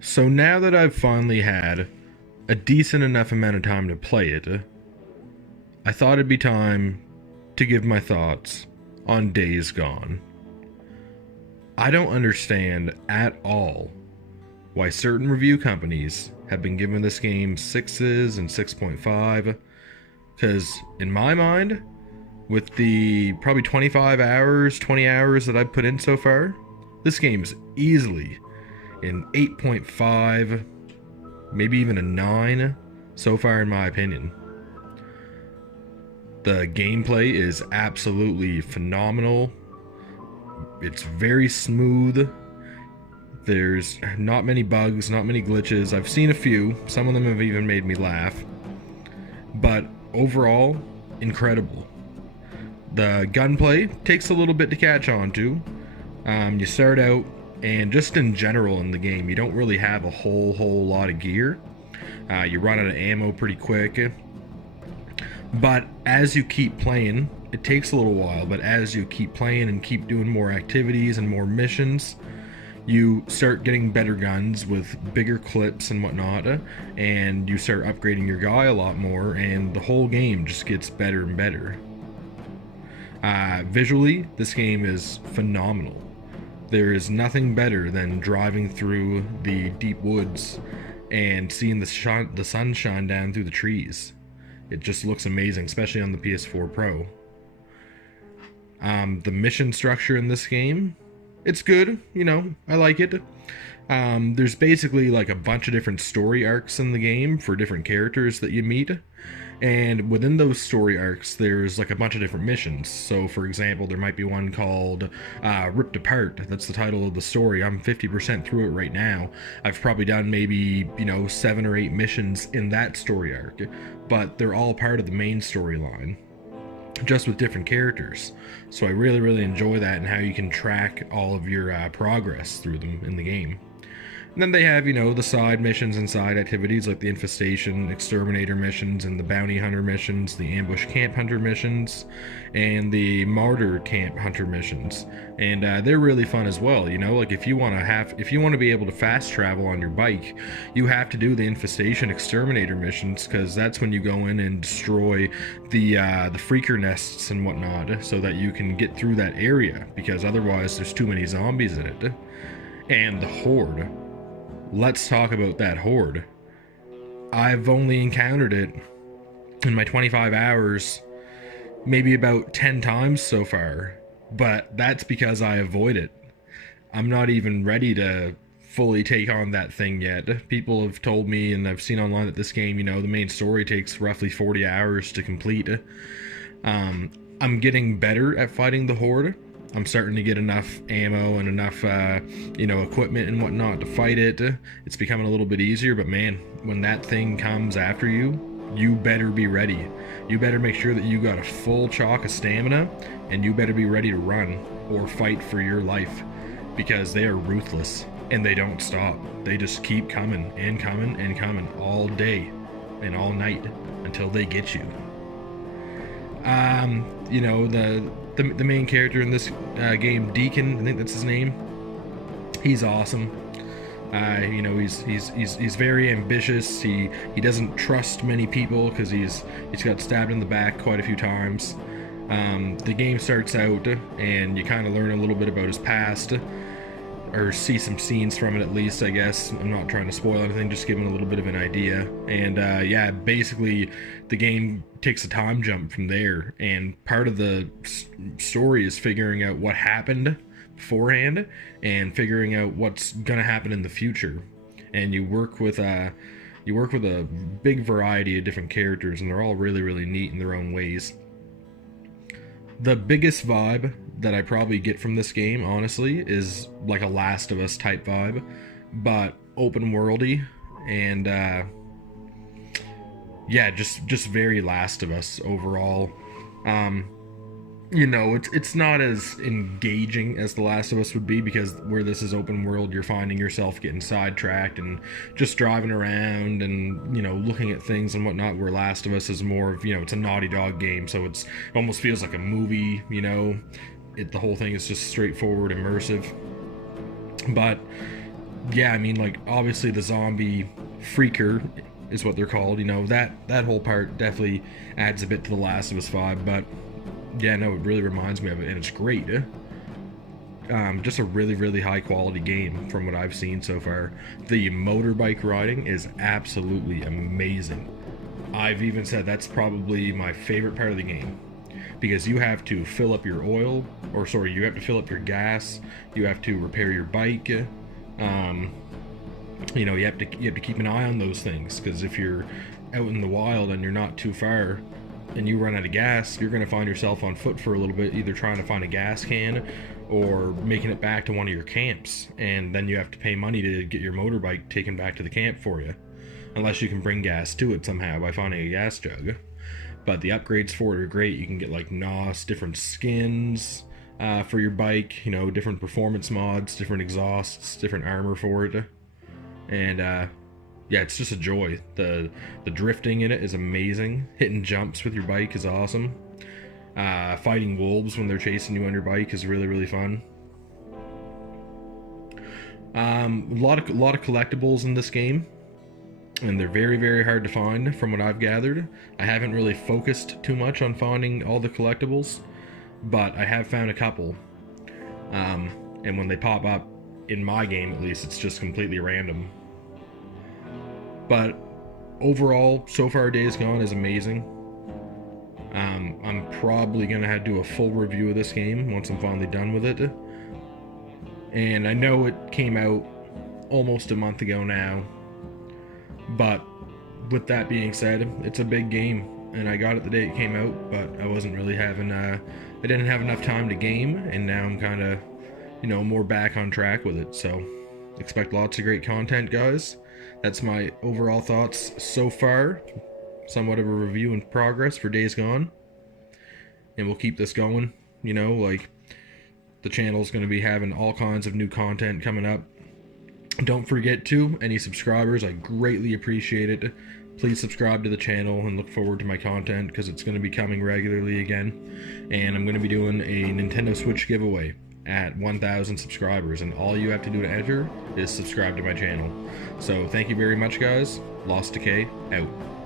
So now that I've finally had a decent enough amount of time to play it, I thought it'd be time to give my thoughts on Days Gone. I don't understand at all why certain review companies have been giving this game 6s and 6.5, because in my mind, with the probably 25 hours, 20 hours that I've put in so far, this game's easily an 8.5, maybe even a 9 so far, in my opinion. The gameplay is absolutely phenomenal. It's very smooth. There's not many bugs, not many glitches. I've seen a few. Some of them have even made me laugh. But overall, incredible. The gunplay takes a little bit to catch on to. You start out, and just in general in the game, you don't really have a whole lot of gear. You run out of ammo pretty quick. But as you keep playing, it takes a little while, but as you keep playing and keep doing more activities and more missions, you start getting better guns with bigger clips and whatnot, and you start upgrading your guy a lot more, and the whole game just gets better and better. Visually, this game is phenomenal. There is nothing better than driving through the deep woods and seeing the sun shine down through the trees. It just looks amazing, especially on the PS4 Pro. The mission structure in this game, it's good, I like it. There's basically like a bunch of different story arcs in the game for different characters that you meet. And within those story arcs, there's like a bunch of different missions. So for example, there might be one called Ripped Apart. That's the title of the story. I'm 50% through it right now. I've probably done maybe, 7 or 8 missions in that story arc. But they're all part of the main storyline, just with different characters. So I really enjoy that, and how you can track all of your progress through them in the game. And then they have, the side missions and side activities like the Infestation, Exterminator missions, and the Bounty Hunter missions, the Ambush Camp Hunter missions, and the Martyr Camp Hunter missions. And they're really fun as well, like if you want to be able to fast travel on your bike, you have to do the Infestation Exterminator missions, because that's when you go in and destroy the freaker nests and whatnot, so that you can get through that area, because otherwise there's too many zombies in it. And the Horde. Let's talk about that Horde. I've only encountered it in my 25 hours maybe about 10 times so far, but that's because I avoid it. I'm not even ready to fully take on that thing yet. People have told me, and I've seen online, that this game, the main story takes roughly 40 hours to complete. I'm getting better at fighting the Horde. I'm starting to get enough ammo and enough, equipment and whatnot to fight it. It's becoming a little bit easier, but man, when that thing comes after you, you better be ready. You better make sure that you got a full chalk of stamina, and you better be ready to run or fight for your life, because they are ruthless and they don't stop. They just keep coming and coming and coming all day and all night until they get you. The main character in this game, Deacon, I think that's his name. He's awesome. He's very ambitious. He doesn't trust many people because he's got stabbed in the back quite a few times. The game starts out, and you kind of learn a little bit about his past, or see some scenes from it at least, I guess. I'm not trying to spoil anything, just giving a little bit of an idea. And basically the game takes a time jump from there, and part of the story is figuring out what happened beforehand and figuring out what's gonna happen in the future. And you work with a big variety of different characters, and they're all really neat in their own ways. The biggest vibe that I probably get from this game, honestly, is like a Last of Us type vibe, but open worldy, and just very Last of Us overall. It's not as engaging as The Last of Us would be, because where this is open world, you're finding yourself getting sidetracked and just driving around and, looking at things and whatnot, where Last of Us is more of, it's a Naughty Dog game, so it almost feels like a movie, the whole thing is just straightforward, immersive. But yeah, I mean, like, obviously the zombie freaker is what they're called. You know, that whole part definitely adds a bit to the Last of Us vibe. But yeah, no, it really reminds me of it, and it's great. Just a really, really high quality game from what I've seen so far. The motorbike riding is absolutely amazing. I've even said that's probably my favorite part of the game, because you have to fill up your oil, or sorry, you have to fill up your gas, you have to repair your bike. Um, you have to keep an eye on those things, because if you're out in the wild and you're not too far and you run out of gas, you're going to find yourself on foot for a little bit, either trying to find a gas can or making it back to one of your camps, and then you have to pay money to get your motorbike taken back to the camp for you, unless you can bring gas to it somehow by finding a gas jug. But the upgrades for it are great. You can get like NOS, different skins for your bike, you know, different performance mods, different exhausts, different armor for it. And yeah, it's just a joy. The drifting in it is amazing. Hitting jumps with your bike is awesome. Fighting wolves when they're chasing you on your bike is really, really fun. A lot of collectibles in this game, and they're very, very hard to find from what I've gathered. I haven't really focused too much on finding all the collectibles, but I have found a couple. And when they pop up, in my game at least, it's just completely random. But overall, so far Days Gone is amazing. I'm probably gonna have to do a full review of this game once I'm finally done with it. And I know it came out almost a month ago now, but with that being said, it's a big game, and I got it the day it came out, but I wasn't really having I didn't have enough time to game, and now I'm kind of, you know, more back on track with it. So expect lots of great content, guys. That's my overall thoughts so far. Somewhat of a review in progress for Days Gone, and we'll keep this going. You know, like, the channel's going to be having all kinds of new content coming up. Don't forget to, any subscribers, I greatly appreciate it. Please subscribe to the channel and look forward to my content, because it's going to be coming regularly again. And I'm going to be doing a Nintendo Switch giveaway at 1,000 subscribers, and all you have to do to enter is subscribe to my channel. So thank you very much, guys. Lost Decay out.